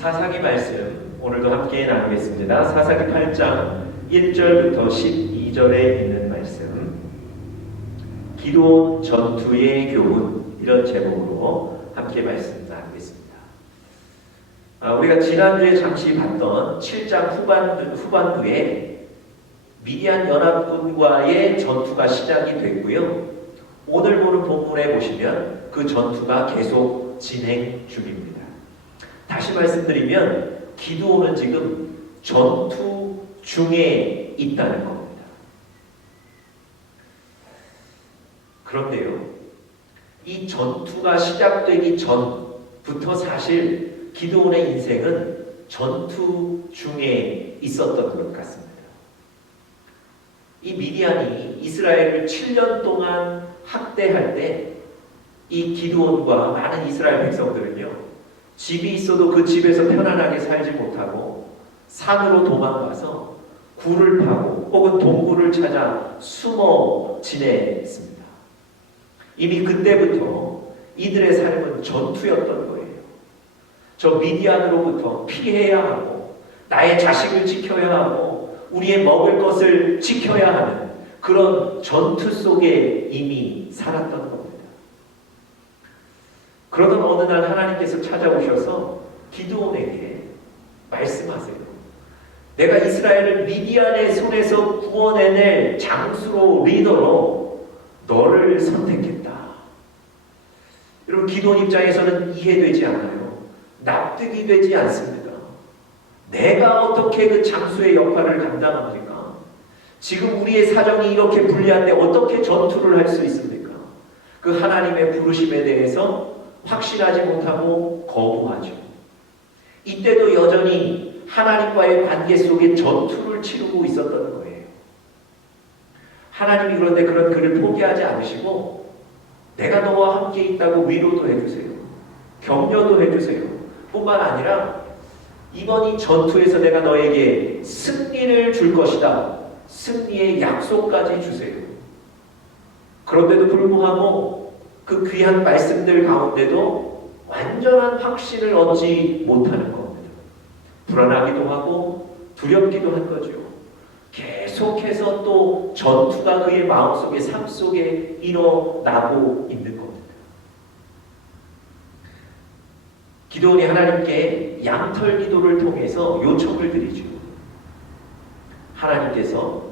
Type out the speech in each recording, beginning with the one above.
사사기 말씀 오늘도 함께 나누겠습니다. 사사기 8장 1절부터 12절에 있는 말씀, 기도원 전투의 교훈, 이런 제목으로 함께 말씀 나누겠습니다. 우리가 지난주에 잠시 봤던 7장 후반부에 미디안 연합군과의 전투가 시작이 됐고요. 오늘 보는 본문에 보시면 그 전투가 계속 진행 중입니다. 다시 말씀드리면 기드온은 지금 전투 중에 있다는 겁니다. 그런데요, 이 전투가 시작되기 전부터 사실 기드온의 인생은 전투 중에 있었던 것 같습니다. 이 미디안이 이스라엘을 7년 동안 학대할 때 이 기드온과 많은 이스라엘 백성들은요, 집이 있어도 그 집에서 편안하게 살지 못하고 산으로 도망가서 굴을 파고 혹은 동굴을 찾아 숨어 지냈습니다. 이미 그때부터 이들의 삶은 전투였던 거예요. 저 미디안으로부터 피해야 하고 나의 자식을 지켜야 하고 우리의 먹을 것을 지켜야 하는 그런 전투 속에 이미 살았던 겁니다. 그러던 어느 날 하나님께서 찾아오셔서 기드온에게 말씀하세요. 내가 이스라엘을 미디안의 손에서 구원해낼 장수로, 리더로 너를 선택했다. 여러분, 기드온 입장에서는 이해되지 않아요. 납득이 되지 않습니다. 내가 어떻게 그 장수의 역할을 감당합니까? 지금 우리의 사정이 이렇게 불리한데 어떻게 전투를 할 수 있습니까? 그 하나님의 부르심에 대해서 확신하지 못하고 거부하죠. 이때도 여전히 하나님과의 관계 속에 전투를 치르고 있었던 거예요. 하나님이 그런데 그런 그를 포기하지 않으시고 내가 너와 함께 있다고 위로도 해주세요. 격려도 해주세요. 뿐만 아니라 이번 이 전투에서 내가 너에게 승리를 줄 것이다. 승리의 약속까지 주세요. 그런데도 불구하고 그 귀한 말씀들 가운데도 완전한 확신을 얻지 못하는 겁니다. 불안하기도 하고 두렵기도 한 거죠. 계속해서 또 전투가 그의 마음속에, 삶 속에 일어나고 있는 겁니다. 기드온이 하나님께 양털 기도를 통해서 요청을 드리죠. 하나님께서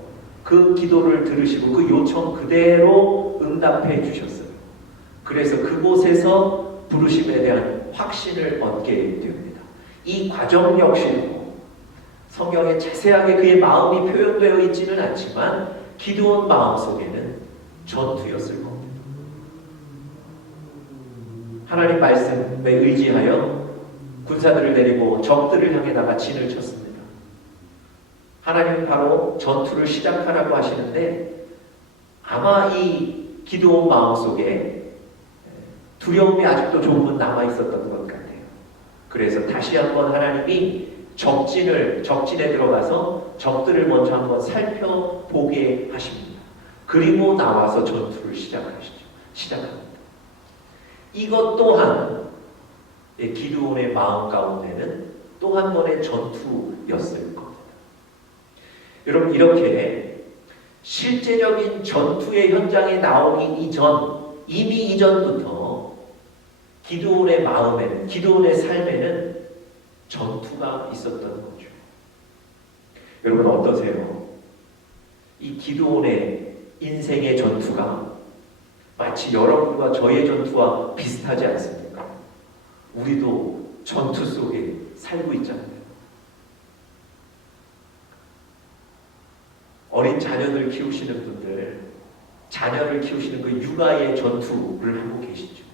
그 기도를 들으시고 그 요청 그대로 응답해 주셨어요. 그래서 그곳에서 부르심에 대한 확신을 얻게 됩니다. 이 과정 역시도 성경에 자세하게 그의 마음이 표현되어 있지는 않지만 기드온 마음속에는 전투였을 겁니다. 하나님 말씀에 의지하여 군사들을 데리고 적들을 향해 나가 진을 쳤습니다. 하나님은 바로 전투를 시작하라고 하시는데 아마 이 기드온 마음속에 두려움이 아직도 조금은 남아있었던 것 같아요. 그래서 다시 한번 하나님이 적진에 들어가서 적들을 먼저 한번 살펴보게 하십니다. 그리고 나와서 전투를 시작합니다. 이것 또한 기드온의 마음 가운데는 또 한 번의 전투였을 겁니다. 여러분, 이렇게 실제적인 전투의 현장에 나오기 이미 이전부터 기드온의 마음에는, 기드온의 삶에는 전투가 있었던 거죠. 여러분 어떠세요? 이 기드온의 인생의 전투가 마치 여러분과 저의 전투와 비슷하지 않습니까? 우리도 전투 속에 살고 있잖아요. 어린 자녀들 키우시는 분들, 자녀를 키우시는 그 육아의 전투를 하고 계시죠.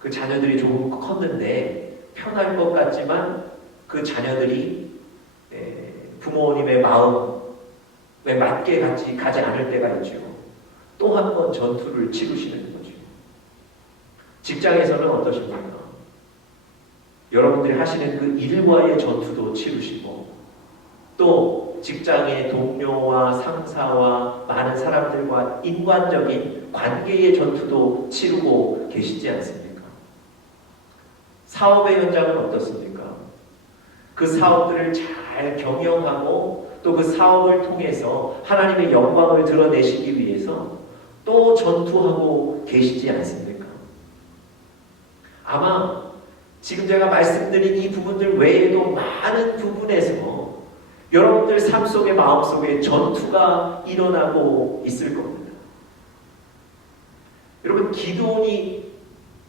그 자녀들이 조금 컸는데 편할 것 같지만 그 자녀들이 부모님의 마음에 맞게 가지 않을 때가 있죠. 또 한 번 전투를 치르시는 거죠. 직장에서는 어떠십니까? 여러분들이 하시는 그 일과의 전투도 치르시고 또 직장의 동료와 상사와 많은 사람들과 인간적인 관계의 전투도 치르고 계시지 않습니까? 사업의 현장은 어떻습니까? 그 사업들을 잘 경영하고 또 그 사업을 통해서 하나님의 영광을 드러내시기 위해서 또 전투하고 계시지 않습니까? 아마 지금 제가 말씀드린 이 부분들 외에도 많은 부분에서 여러분들 삶 속에 마음속에 전투가 일어나고 있을 겁니다. 여러분 기드온이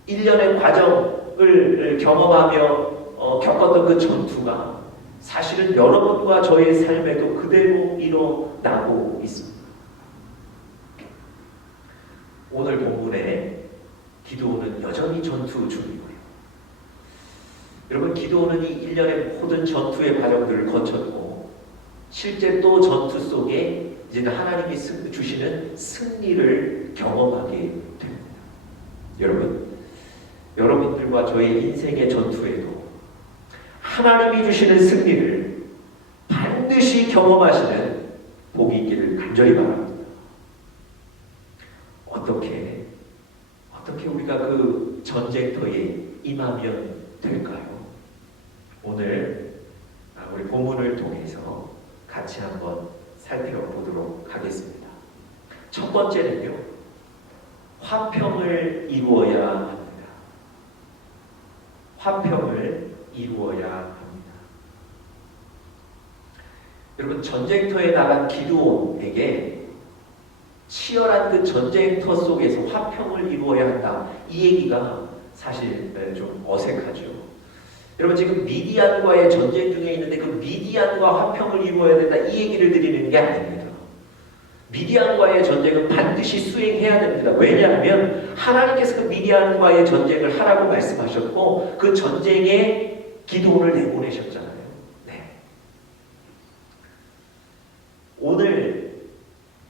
1년의 과정을 경험하며 겪었던 그 전투가 사실은 여러분과 저의 삶에도 그대로 일어나고 있습니다. 오늘 본문에 기드온은 여전히 전투 중이고요. 여러분 기드온은 이 1년의 모든 전투의 과정들을 거쳤고 실제 또 전투 속에 이제는 하나님이 주시는 승리를 경험하게 됩니다. 여러분들과 저의 인생의 전투에도 하나님이 주시는 승리를 반드시 경험하시는 복이 있기를 간절히 바랍니다. 어떻게 우리가 그 전쟁터에 임하면 될까요? 오늘 우리 본문을 통해서 같이 한번 살펴보도록 하겠습니다. 첫 번째는요, 화평을 이루어야 합니다. 화평을 이루어야 합니다. 여러분 전쟁터에 나간 기드온에게 치열한 그 전쟁터 속에서 화평을 이루어야 한다. 이 얘기가 사실 좀 어색하죠. 여러분 지금 미디안과의 전쟁 중에 있는데 그 미디안과 화평을 이루어야 된다. 이 얘기를 드리는 게 아닙니다. 미디안과의 전쟁은 반드시 수행해야 됩니다. 왜냐하면 하나님께서 그 미디안과의 전쟁을 하라고 말씀하셨고 그 전쟁에 기드온을 내보내셨잖아요. 네. 오늘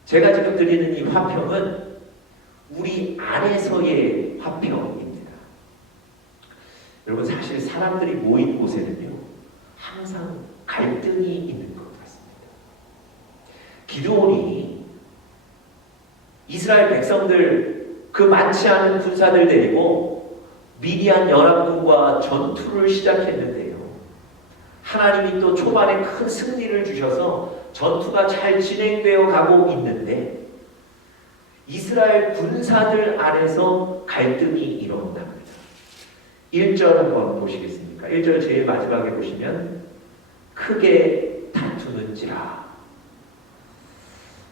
제가 지금 드리는 이 화평은 우리 안에서의 화평입니다. 여러분 사실 사람들이 모인 곳에는요 항상 갈등이 있는 것 같습니다. 기드온이 이스라엘 백성들 그 많지 않은 군사들 데리고 미디안 연합군과 전투를 시작했는데요. 하나님이 또 초반에 큰 승리를 주셔서 전투가 잘 진행되어 가고 있는데 이스라엘 군사들 안에서 갈등이 일어납니다. 1절 한번 보시겠습니까? 1절 제일 마지막에 보시면 크게 다투는지라.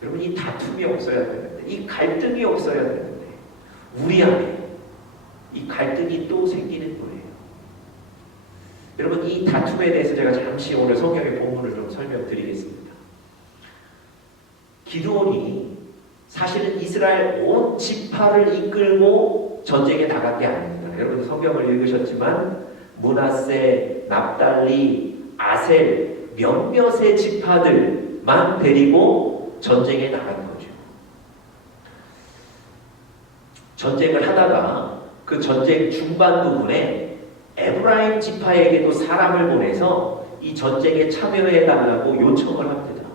여러분 이 다툼이 없어야 되는데 이 갈등이 없어야 되는데 우리 안에 이 갈등이 또 생기는 거예요. 여러분 이 다툼에 대해서 제가 잠시 오늘 성경의 본문을 좀 설명드리겠습니다. 기드온이 사실은 이스라엘 온 지파를 이끌고 전쟁에 나간 게 아닙니다. 여러분 성경을 읽으셨지만 므낫세, 납달리, 아셀 몇몇의 지파들만 데리고 전쟁에 나간 거죠. 전쟁을 하다가 그 전쟁 중반 부분에 에브라임 지파에게도 사람을 보내서 이 전쟁에 참여해달라고 요청을 합니다.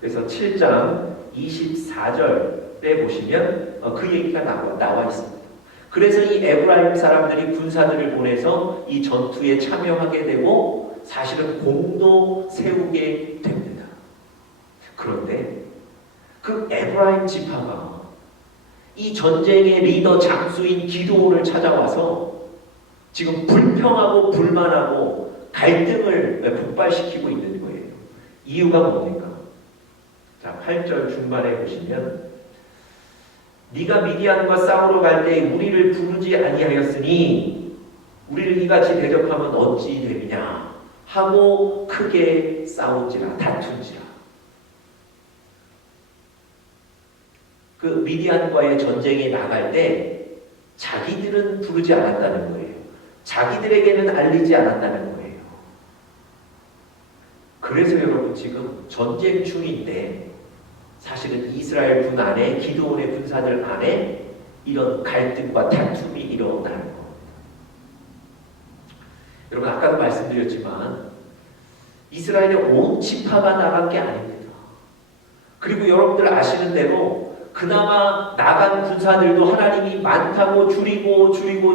그래서 7장 24절에 보시면 그 얘기가 나와 있습니다. 그래서 이 에브라임 사람들이 군사들을 보내서 이 전투에 참여하게 되고 사실은 공도 세우게 됩니다. 그런데 그 에브라임 지파가 이 전쟁의 리더 장수인 기드온을 찾아와서 지금 불평하고 불만하고 갈등을 폭발시키고 있는 거예요. 이유가 뭡니까? 자, 8절 중반에 보시면 네가 미디안과 싸우러 갈 때 우리를 부르지 아니하였으니 우리를 이같이 대적하면 어찌 되느냐 하고 크게 싸운지라 다툰지라. 그 미디안과의 전쟁에 나갈 때 자기들은 부르지 않았다는 거예요. 자기들에게는 알리지 않았다는 거예요. 그래서 여러분 지금 전쟁 중인데 사실은 이스라엘 군 안에 기드온의 군사들 안에 이런 갈등과 다툼이 일어나는 겁니다. 여러분 아까도 말씀드렸지만 이스라엘의 온 지파가 나간 게 아닙니다. 그리고 여러분들 아시는 대로 그나마 나간 군사들도 하나님이 많다고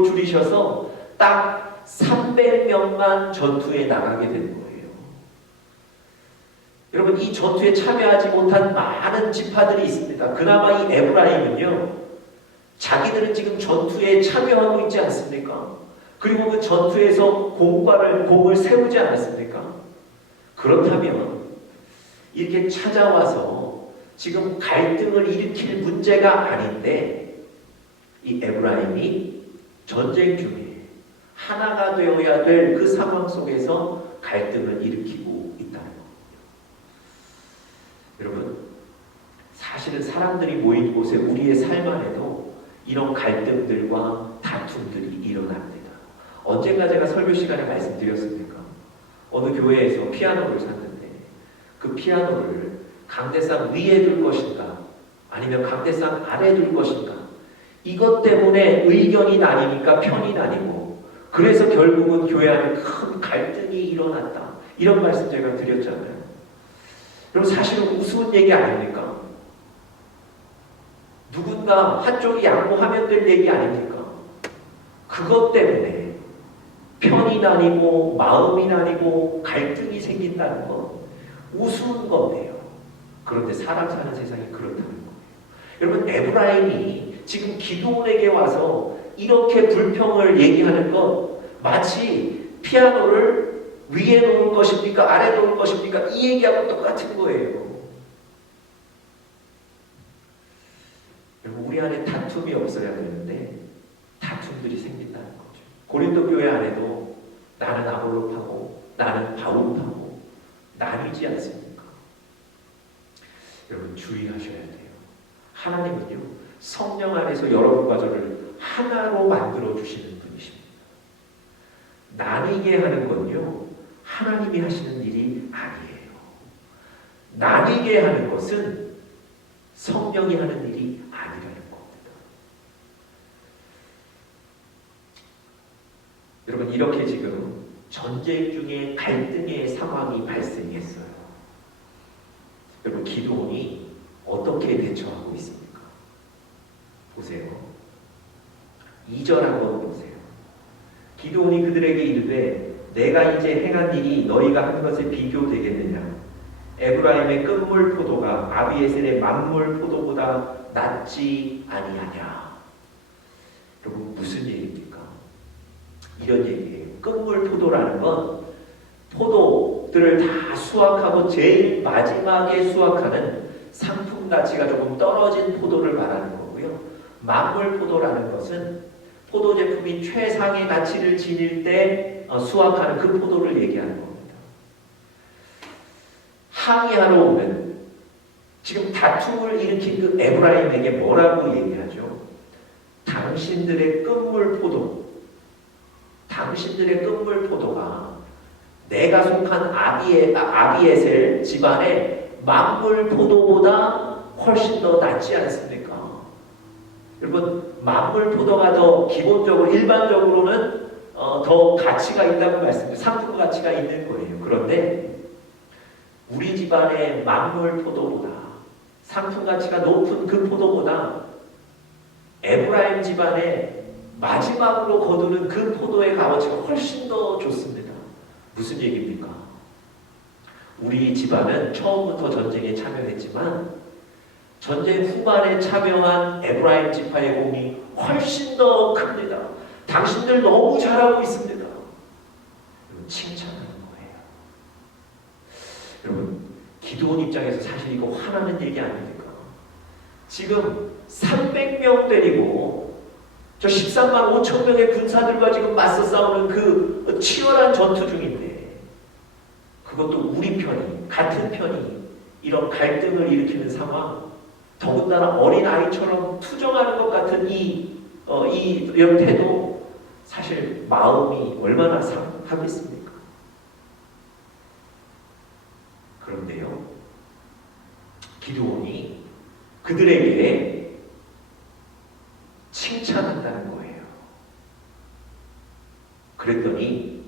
줄이셔서 딱 300명만 전투에 나가게 된 거예요. 여러분, 이 전투에 참여하지 못한 많은 지파들이 있습니다. 그나마 이 에브라임은요, 자기들은 지금 전투에 참여하고 있지 않습니까? 그리고 그 전투에서 공을 세우지 않았습니까? 그렇다면 이렇게 찾아와서 지금 갈등을 일으킬 문제가 아닌데, 이 에브라임이 전쟁 중에 하나가 되어야 될 그 상황 속에서 갈등을 일으키고 있다는 겁니다. 여러분, 사실은 사람들이 모인 곳에 우리의 삶 안에도 이런 갈등들과 다툼들이 일어납니다. 언젠가 제가 설교 시간에 말씀드렸습니까? 어느 교회에서 피아노를 샀는데 그 피아노를 강대상 위에 둘 것인가 아니면 강대상 아래에 둘 것인가, 이것 때문에 의견이 나뉘니까 편이 나뉘고, 그래서 결국은 교회 안에 큰 갈등이 일어났다. 이런 말씀 제가 드렸잖아요. 여러분, 사실은 우스운 얘기 아닙니까? 누군가 한쪽이 양보하면 될 얘기 아닙니까? 그것 때문에 편이 나뉘고 마음이 나뉘고 갈등이 생긴다는 건 우스운 건데요. 그런데 사람 사는 세상이 그렇다는 거예요. 여러분, 에브라임이 지금 기드온에게 와서 이렇게 불평을 얘기하는 건 마치 피아노를 위에 놓을 것입니까? 아래에 놓을 것입니까? 이 얘기하고 똑같은 거예요. 여러분, 우리 안에 다툼이 없어야 되는데 다툼들이 생긴다는 거죠. 고린도 교회 안에도 나는 아볼로파고 나는 바울파고 나뉘지 않습니까? 여러분, 주의하셔야 돼요. 하나님은요, 성령 안에서 여러분과 저를 하나로 만들어 주시는 분이십니다. 나뉘게 하는 건요, 하나님이 하시는 일이 아니에요. 나뉘게 하는 것은 성령이 하는 일이 아니라는 겁니다. 여러분, 이렇게 지금 전쟁 중에 갈등의 상황이 발생했어요. 여러분, 기드온이 어떻게 대처하고 있습니까? 보세요. 2절 한번 보세요. 기드온이 그들에게 이르되 내가 이제 행한 일이 너희가 한 것에 비교되겠느냐? 에브라임의 끝물 포도가 아비에셀의 만물 포도보다 낫지 아니하냐? 여러분, 무슨 얘기입니까? 이런 얘기예요. 끝물 포도라는 건 포도들을 다 수확하고 제일 마지막에 수확하는 상품 가치가 조금 떨어진 포도를 말하는 거고요. 만물 포도라는 것은 포도 제품이 최상의 가치를 지닐 때 수확하는 그 포도를 얘기하는 겁니다. 항의하러 오는, 지금 다툼을 일으킨 그 에브라임에게 뭐라고 얘기하죠? 당신들의 끝물 포도, 당신들의 끝물 포도가 내가 속한 아비에셀 집안의 만물 포도보다 훨씬 더 낫지 않습니까? 여러분, 만물 포도가 더 기본적으로 일반적으로는 더 가치가 있다고 말씀드려요. 상품 가치가 있는 거예요. 그런데 우리 집안의 만물 포도보다, 상품 가치가 높은 그 포도보다 에브라임 집안의 마지막으로 거두는 그 포도의 값어치가 훨씬 더 좋습니다. 무슨 얘기입니까? 우리 집안은 처음부터 전쟁에 참여했지만 전쟁 후반에 참여한 에브라임 지파의 공이 훨씬 더 큽니다. 당신들 너무 잘하고 있습니다. 칭찬하는 거예요. 여러분, 기드온 입장에서 사실 이거 화나는 얘기 아닙니까? 지금 300명 데리고 저 13만 5천 명의 군사들과 지금 맞서 싸우는 그 치열한 전투 중인데, 그것도 우리 편이, 같은 편이 이런 갈등을 일으키는 상황, 더군다나 어린아이처럼 투정하는 것 같은 이런 태도, 사실 마음이 얼마나 상하겠습니까? 그런데요, 기드온이 그들에게 칭찬한다는 거예요. 그랬더니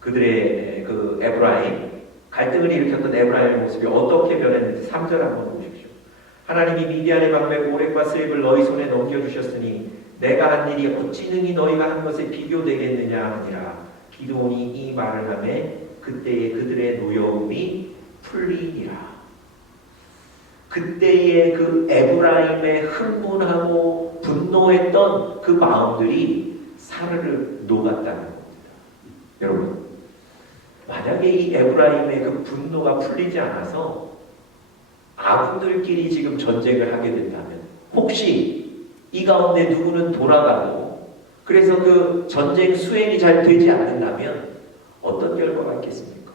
그들의 그 에브라임, 갈등을 일으켰던 에브라임의 모습이 어떻게 변했는지 3절 한번 보십시오. 하나님이 미디안의 방백 오렉과 스립을 너희 손에 넘겨주셨으니 내가 한 일이 어찌 능히 너희가 한 것에 비교되겠느냐 하니라. 기드온이 이 말을 하매 그때에 그들의 노여움이 풀리니라. 그때의 그 에브라임의 흥분하고 분노했던 그 마음들이 사르르 녹았다는 겁니다. 여러분, 만약에 이 에브라임의 그 분노가 풀리지 않아서 아군들끼리 지금 전쟁을 하게 된다면, 혹시 이 가운데 누구는 돌아가고 그래서 그 전쟁 수행이 잘 되지 않는다면 어떤 결과가 있겠습니까?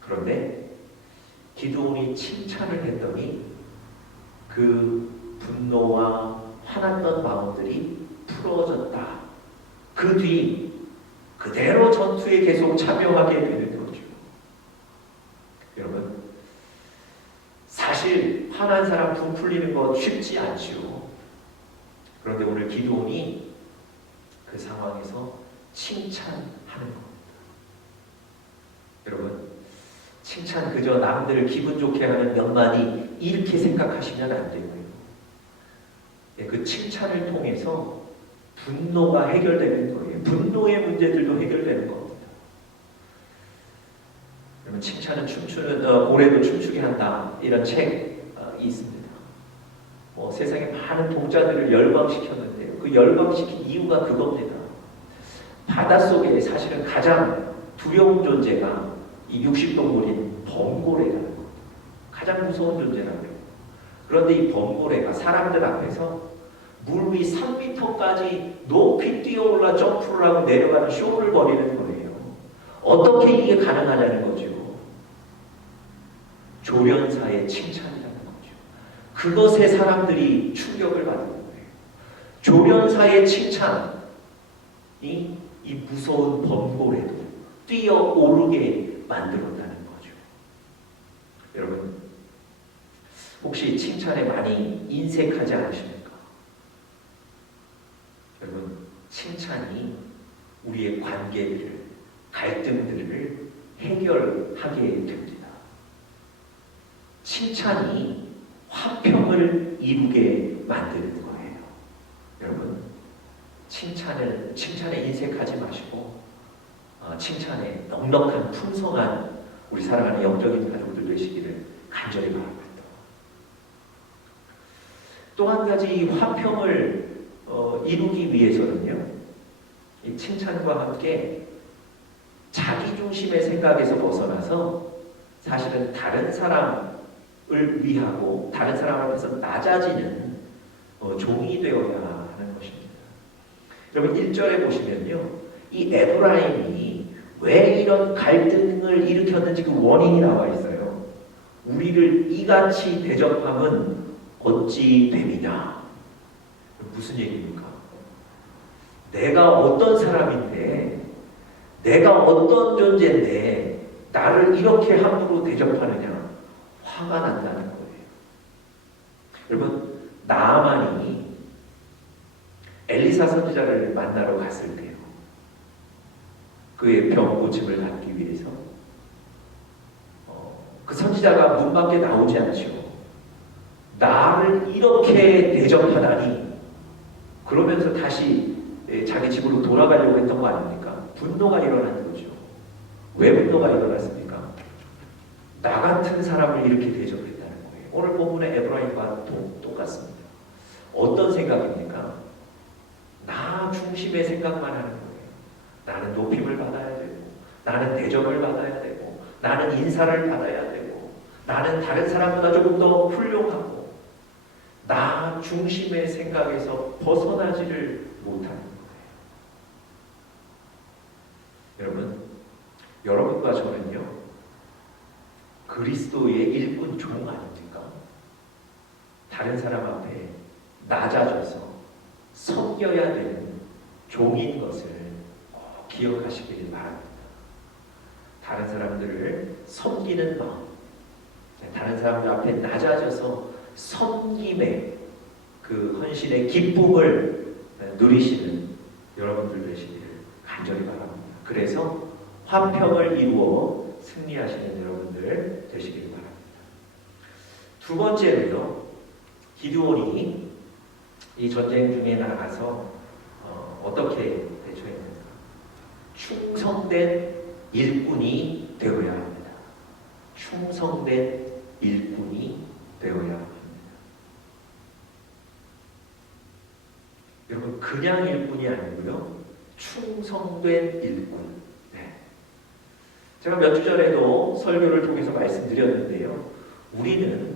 그런데 기드온이 칭찬을 했더니 그 분노와 화났던 마음들이 풀어졌다. 그 뒤 그대로 전투에 계속 참여하게 되는 거죠. 여러분, 사실 화난 사람 분 풀리는 거 쉽지 않죠. 그런데 오늘 기드온이 그 상황에서 칭찬하는 겁니다. 여러분, 칭찬 그저 남들을 기분 좋게 하는 것만이 이렇게 생각하시면 안 되고요. 그 칭찬을 통해서 분노가 해결되는 거예요. 분노의 문제들도 해결되는 겁니다. 그러면 칭찬은 고래도 춤추게 한다, 이런 책이 있습니다. 세상에 많은 독자들을 열광시켰는데요. 그 열광시킨 이유가 그겁니다. 바닷속에 사실은 가장 두려운 존재가 이 육식동물인 범고래라는 겁니다. 가장 무서운 존재라고 해요. 그런데 이 범고래가 사람들 앞에서 물 위 3m까지 높이 뛰어올라 점프를 하고 내려가는 쇼를 벌이는 거예요. 어떻게 이게 가능하냐는 거죠. 조련사의 칭찬이라는 거죠. 그것에 사람들이 충격을 받는 거예요. 조련사의 칭찬이 이 무서운 범고래도 뛰어오르게 만들었다는 거죠. 여러분, 혹시 칭찬에 많이 인색하지 않으십니까? 여러분, 칭찬이 우리의 관계들을, 갈등들을 해결하게 됩니다. 칭찬이 화평을 이루게 만드는 거예요. 여러분, 칭찬에 인색하지 마시고 칭찬에 넉넉한 풍성한 우리 사랑하는 영적인 가족들 되시기를 간절히 바랍니다. 또 한 가지 이 화평을 이루기 위해서는요, 이 칭찬과 함께 자기 중심의 생각에서 벗어나서 사실은 다른 사람을 위하고 다른 사람 앞에서 낮아지는 종이 되어야 하는 것입니다. 여러분, 1절에 보시면요, 이 에브라임이 왜 이런 갈등을 일으켰는지 그 원인이 나와 있어요. 우리를 이같이 대접함은 어찌 됨이냐. 무슨 얘기입니까? 내가 어떤 사람인데, 내가 어떤 존재인데 나를 이렇게 함부로 대접하느냐. 화가 난다는 거예요. 여러분, 나아만이 엘리사 선지자를 만나러 갔을 때요, 그의 병 고침을 받기 위해서 그 선지자가 문 밖에 나오지 않죠. 나를 이렇게 대접하다니, 그러면서 다시 자기 집으로 돌아가려고 했던 거 아닙니까? 분노가 일어난 거죠. 왜 분노가 일어났습니까? 나 같은 사람을 이렇게 대접했다는 거예요. 오늘 본문의 에브라임과 똑같습니다. 어떤 생각입니까? 나 중심의 생각만 하는 거예요. 나는 높임을 받아야 되고, 나는 대접을 받아야 되고, 나는 인사를 받아야 되고, 나는 다른 사람보다 조금 더 훌륭하고, 나 중심의 생각에서 벗어나지를 못하는 거예요. 여러분, 여러분과 저는요, 그리스도의 일꾼 종 아닙니까? 다른 사람 앞에 낮아져서 섬겨야 되는 종인 것을 기억하시길 바랍니다. 다른 사람들을 섬기는 마음, 다른 사람들 앞에 낮아져서 섬김의 그 헌신의 기쁨을 누리시는 여러분들 되시기를 간절히 바랍니다. 그래서 화평을 이루어 승리하시는 여러분들 되시길 바랍니다. 두 번째로요, 기드온이 이 전쟁 중에 나가서 어떻게 대처했는가? 충성된 일꾼이 되어야 합니다. 충성된 일꾼이 되어야 합니다. 여러분, 그냥 일꾼이 아니고요, 충성된 일꾼. 네. 제가 몇 주 전에도 설교를 통해서 말씀드렸는데요, 우리는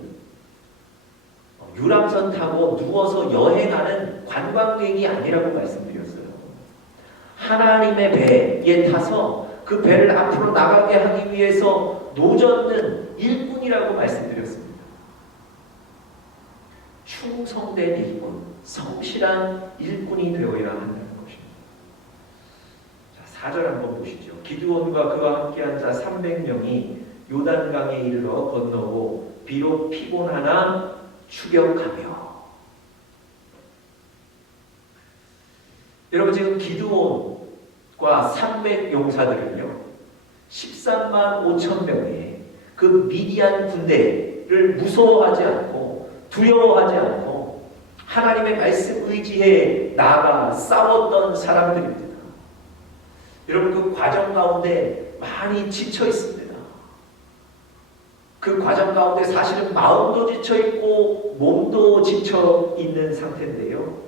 유람선 타고 누워서 여행하는 관광객이 아니라고 말씀드렸어요. 하나님의 배에 타서 그 배를 앞으로 나가게 하기 위해서 노젓는 일꾼이라고 말씀드렸습니다. 충성된 일꾼, 성실한 일꾼이 되어야 한다는 것입니다. 자, 4절 한번 보시죠. 기드온과 그와 함께한 자 300명이 요단강에 이르러 건너고 비록 피곤하나 추격하며. 여러분, 지금 기드온과 300 용사들은요, 13만 5천 명의 그 미디안 군대를 무서워하지 않고 두려워하지 않고 하나님의 말씀 의지에 나아가 싸웠던 사람들입니다. 여러분, 그 과정 가운데 많이 지쳐 있습니다. 그 과정 가운데 사실은 마음도 지쳐있고 몸도 지쳐있는 상태인데요,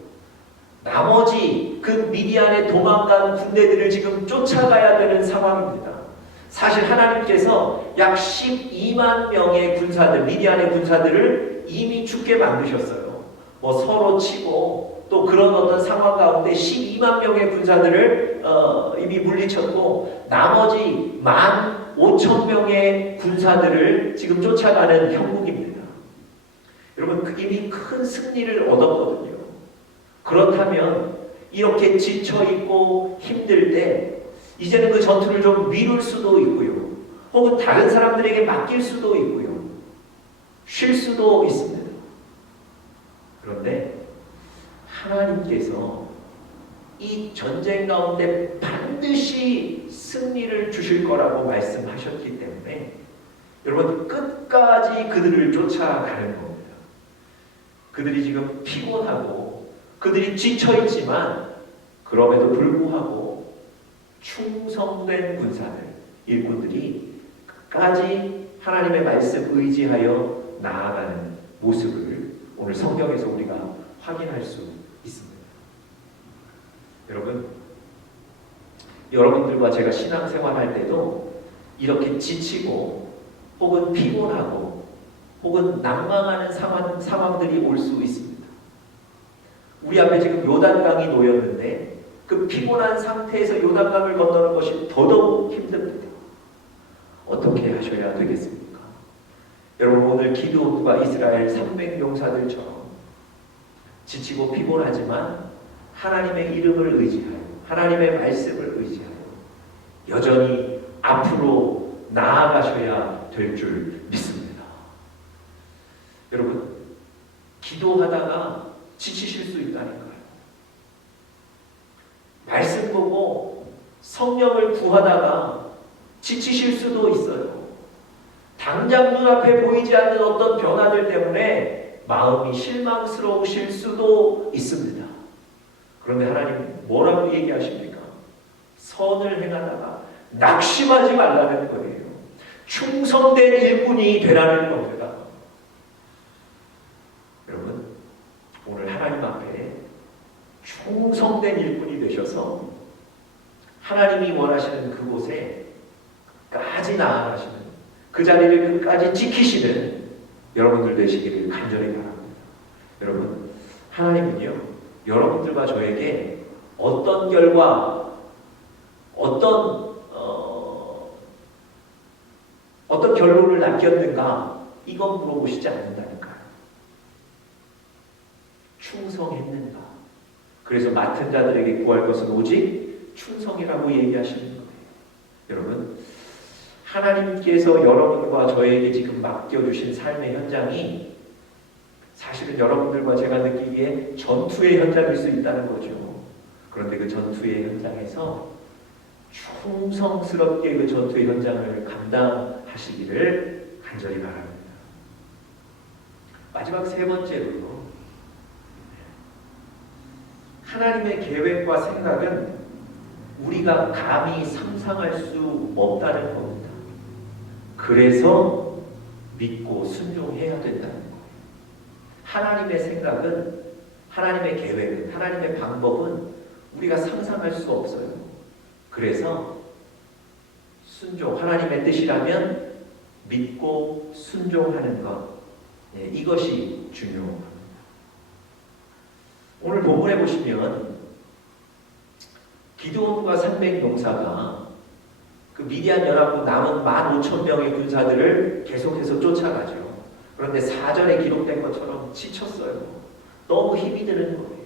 나머지 그 미디안에 도망간 군대들을 지금 쫓아가야 되는 상황입니다. 사실 하나님께서 약 12만 명의 군사들, 미디안의 군사들을 이미 죽게 만드셨어요. 뭐 서로 치고 또 그런 어떤 상황 가운데 12만 명의 군사들을 이미 물리쳤고, 나머지 15,000명의 군사들을 지금 쫓아가는 형국입니다. 여러분, 이미 큰 승리를 얻었거든요. 그렇다면 이렇게 지쳐있고 힘들 때 이제는 그 전투를 좀 미룰 수도 있고요, 혹은 다른 사람들에게 맡길 수도 있고요, 쉴 수도 있습니다. 그런데 하나님께서 이 전쟁 가운데 반드시 승리를 주실 거라고 말씀하셨기 때문에 여러분, 끝까지 그들을 쫓아가는 겁니다. 그들이 지금 피곤하고 그들이 지쳐있지만 그럼에도 불구하고 충성된 군사들, 일꾼들이 끝까지 하나님의 말씀 의지하여 나아가는 모습을 오늘 성경에서 우리가 확인할 수 있습니다. 여러분, 여러분들과 제가 신앙생활할 때도 이렇게 지치고 혹은 피곤하고 혹은 낭망하는 상황들이 올 수 있습니다. 우리 앞에 지금 요단강이 놓였는데 그 피곤한 상태에서 요단강을 건너는 것이 더더욱 힘듭니다. 어떻게 하셔야 되겠습니까? 여러분, 오늘 기드온과 이스라엘 300용사들처럼 지치고 피곤하지만 하나님의 이름을 의지하여, 하나님의 말씀을 의지하여 여전히 앞으로 나아가셔야 될 줄 믿습니다. 여러분, 기도하다가 지치실 수 있다니까요. 말씀 보고 성령을 구하다가 지치실 수도 있어요. 당장 눈앞에 보이지 않는 어떤 변화들 때문에 마음이 실망스러우실 수도 있습니다. 그런데 하나님 뭐라고 얘기하십니까? 선을 행하다가 낙심하지 말라는 거예요. 충성된 일꾼이 되라는 겁니다. 여러분, 오늘 하나님 앞에 충성된 일꾼이 되셔서 하나님이 원하시는 그곳에 끝까지 나아가시는, 그 자리를 끝까지 지키시는 여러분들 되시기를 간절히 바랍니다. 여러분, 하나님은요, 여러분들과 저에게 어떤 결과, 어떤 결론을 남겼는가, 이건 물어보시지 않는다니까요. 충성했는가. 그래서 맡은 자들에게 구할 것은 오직 충성이라고 얘기하시는 거예요. 여러분, 하나님께서 여러분과 저에게 지금 맡겨주신 삶의 현장이 사실은 여러분들과 제가 느끼기에 전투의 현장일 수 있다는 거죠. 그런데 그 전투의 현장에서 충성스럽게 그 전투의 현장을 감당하시기를 간절히 바랍니다. 마지막 세 번째로, 하나님의 계획과 생각은 우리가 감히 상상할 수 없다는 겁니다. 그래서 믿고 순종해야 된다는 거예요. 하나님의 생각은, 하나님의 계획은, 하나님의 방법은 우리가 상상할 수 없어요. 그래서 순종, 하나님의 뜻이라면 믿고 순종하는 것, 이것이 중요합니다. 오늘 본문에 보시면 기드온과 300용사가 그 미디안 연합군 남은 15,000명의 군사들을 계속해서 쫓아가죠. 그런데 사전에 기록된 것처럼 지쳤어요. 너무 힘이 드는 거예요.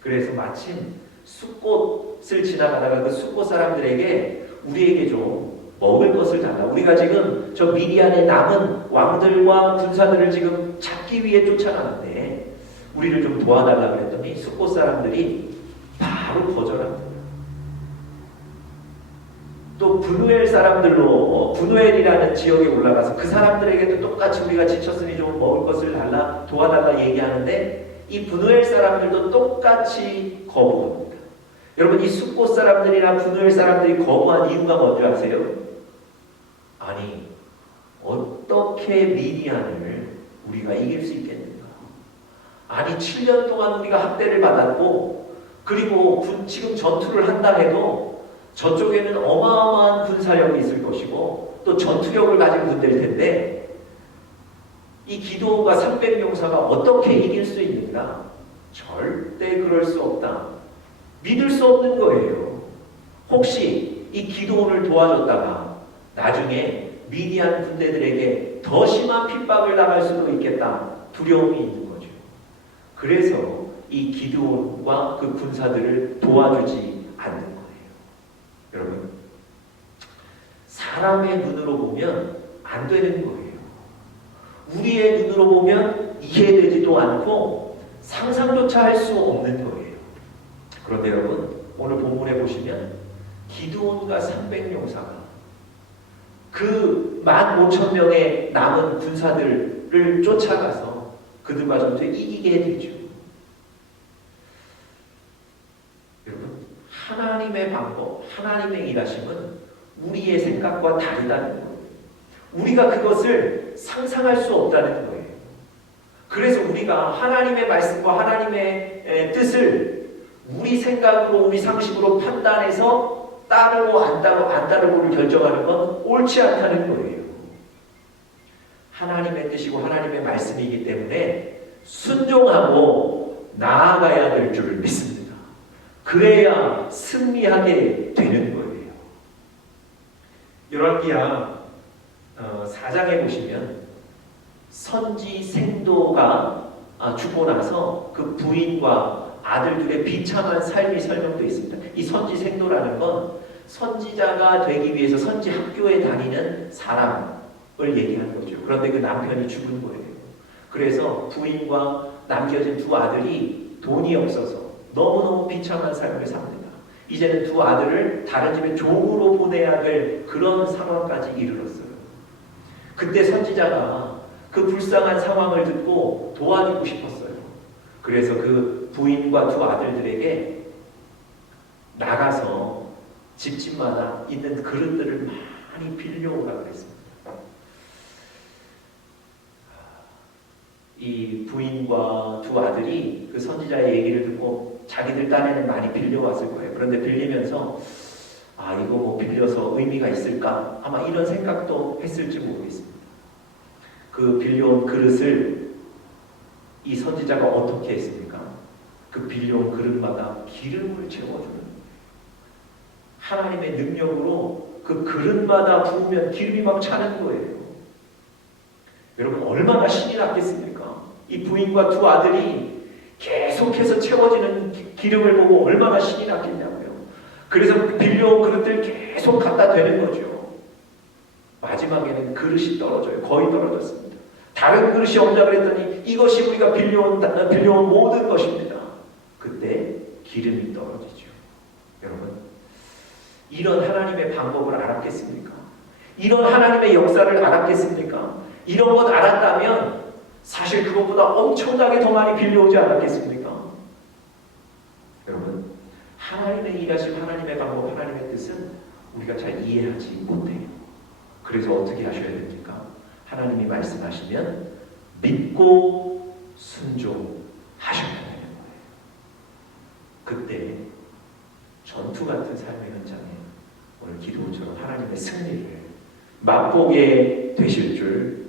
그래서 마침 숫꽃을 지나가다가 그 숫꽃 사람들에게 우리에게 좀 먹을 것을 달라. 우리가 지금 저 미디안에 남은 왕들과 군사들을 지금 잡기 위해 쫓아가는데 우리를 좀 도와달라 그랬더니 숫꽃 사람들이 바로 거절합니다. 또 브누엘 사람들로 브누엘이라는 지역에 올라가서 그 사람들에게도 똑같이 우리가 지쳤으니 좀 먹을 것을 달라 도와달라 얘기하는데 이 브누엘 사람들도 똑같이 거부합니다. 여러분, 이 숫꽃 사람들이나 브누엘 사람들이 거부한 이유가 뭔지 아세요? 아니, 어떻게 미디안을 우리가 이길 수 있겠는가? 아니, 7년 동안 우리가 학대를 받았고 그리고 지금 전투를 한다 해도 저쪽에는 어마어마한 군사력이 있을 것이고 또 전투력을 가진 군대일 텐데 이 기드온과 300용사가 어떻게 이길 수 있는가? 절대 그럴 수 없다. 믿을 수 없는 거예요. 혹시 이 기드온을 도와줬다가 나중에 미디안 군대들에게 더 심한 핍박을 당할 수도 있겠다. 두려움이 있는 거죠. 그래서 이 기드온과 그 군사들을 도와주지 않는 거예요. 여러분, 사람의 눈으로 보면 안 되는 거예요. 우리의 눈으로 보면 이해되지도 않고 상상조차 할 수 없는 거예요. 그런데 여러분, 오늘 본문에 보시면 기드온과 300용사가 그 15,000명의 남은 군사들을 쫓아가서 그들과 전투에 이기게 되죠. 여러분, 하나님의 방법, 하나님의 일하심은 우리의 생각과 다르다는 거예요. 우리가 그것을 상상할 수 없다는 거예요. 그래서 우리가 하나님의 말씀과 하나님의 뜻을 우리 생각으로, 우리 상식으로 판단해서 따르고 안 따르고를 결정하는 건 옳지 않다는 거예요. 하나님의 뜻이고 하나님의 말씀이기 때문에 순종하고 나아가야 될 줄 믿습니다. 그래야 승리하게 되는 거예요. 열왕기하 4장에 보시면 선지 생도가 죽고 나서 그 부인과 아들들의 비참한 삶이 설명되어 있습니다. 이 선지 생도라는 건 선지자가 되기 위해서 선지 학교에 다니는 사람을 얘기하는 거죠. 그런데 그 남편이 죽은 거예요. 그래서 부인과 남겨진 두 아들이 돈이 없어서 너무너무 비참한 삶을 삽니다. 이제는 두 아들을 다른 집에 종으로 보내야 될 그런 상황까지 이르렀어요. 그때 선지자가 그 불쌍한 상황을 듣고 도와주고 싶었어요. 그래서 그 부인과 두 아들들에게 나가서 집집마다 있는 그릇들을 많이 빌려오라고 했습니다. 이 부인과 두 아들이 그 선지자의 얘기를 듣고 자기들 딴에는 많이 빌려왔을 거예요. 그런데 빌리면서 이거 뭐 빌려서 의미가 있을까? 아마 이런 생각도 했을지 모르겠습니다. 그 빌려온 그릇을 이 선지자가 어떻게 했습니까? 그 빌려온 그릇마다 기름을 채워주는, 하나님의 능력으로 그 그릇마다 부으면 기름이 막 차는 거예요. 여러분, 얼마나 신이 났겠습니까? 이 부인과 두 아들이 계속해서 채워지는 기름을 보고 얼마나 신이 났겠냐고요. 그래서 빌려온 그릇들 계속 갖다 대는 거죠. 마지막에는 그릇이 떨어져요. 거의 떨어졌습니다. 다른 그릇이 없냐 그랬더니 이것이 우리가 빌려온 모든 것입니다. 그때 기름이 떨어지죠. 여러분, 이런 하나님의 방법을 알았겠습니까? 이런 하나님의 역사를 알았겠습니까? 이런 것 알았다면 사실 그것보다 엄청나게 더 많이 빌려오지 않았겠습니까? 하나님의 일하심, 하나님의 방법, 하나님의 뜻은 우리가 잘 이해하지 못해요. 그래서 어떻게 하셔야 됩니까? 하나님이 말씀하시면 믿고 순종하셔야 되는 거예요. 그때 전투 같은 삶의 현장에 오늘 기도처럼 하나님의 승리를 맛보게 되실 줄